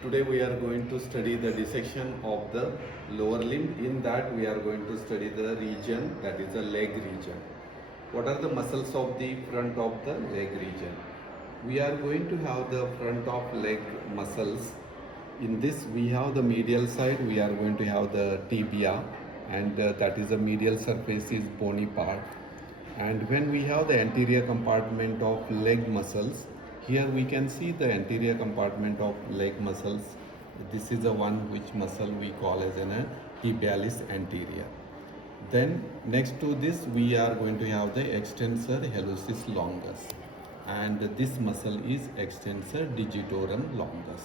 Today we are going to study the dissection of the lower limb. In that we are going to study the region, that is the leg region. What are the muscles of the front of the leg region? We are going to have the front of leg muscles. In this we have the medial side, we are going to have the tibia, and that is the medial surface is bony part. And when we have the anterior compartment of leg muscles, here we can see the anterior compartment of leg muscles. This is the one which muscle we call as an tibialis anterior. Then next to this we are going to have the extensor hallucis longus, and this muscle is extensor digitorum longus.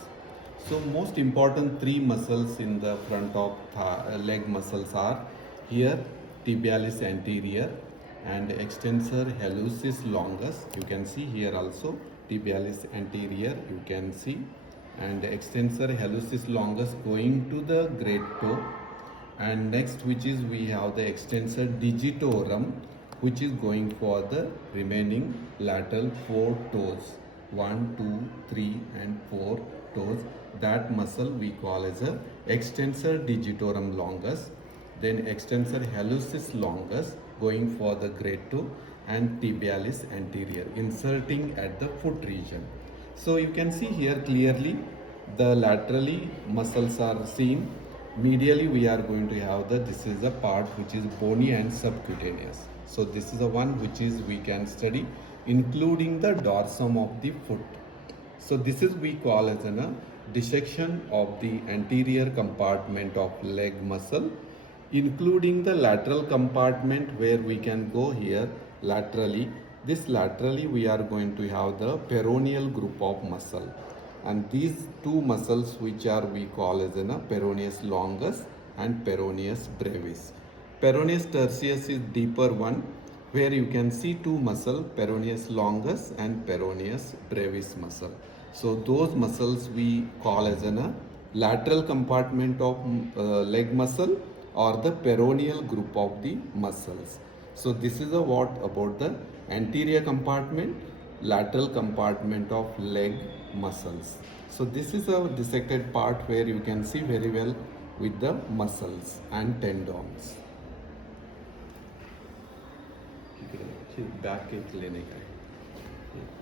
So most important three muscles in the front of leg muscles are here tibialis anterior and extensor hallucis longus. You can see here also tibialis anterior, you can see, and extensor hallucis longus going to the great toe. And next which is we have the extensor digitorum, which is going for the remaining lateral 4 toes, 1, 2, 3 and 4 toes. That muscle we call as a extensor digitorum longus. Then extensor hallucis longus going for the great toe, and tibialis anterior inserting at the foot region. So you can see here clearly the laterally muscles are seen. Medially we are going to have this is the part which is bony and subcutaneous. So this is the one which is we can study including the dorsum of the foot. So this is we call as a dissection of the anterior compartment of leg muscle, including the lateral compartment where we can go here laterally. This laterally we are going to have the peroneal group of muscle, and these two muscles which are we call as peroneus longus and peroneus brevis. Peroneus tertius is deeper one, where you can see two muscle, peroneus longus and peroneus brevis muscle. So those muscles we call as lateral compartment of leg muscle or the peroneal group of the muscles. So this is a what about the anterior compartment, lateral compartment of leg muscles. So this is a dissected part where you can see very well with the muscles and tendons. Back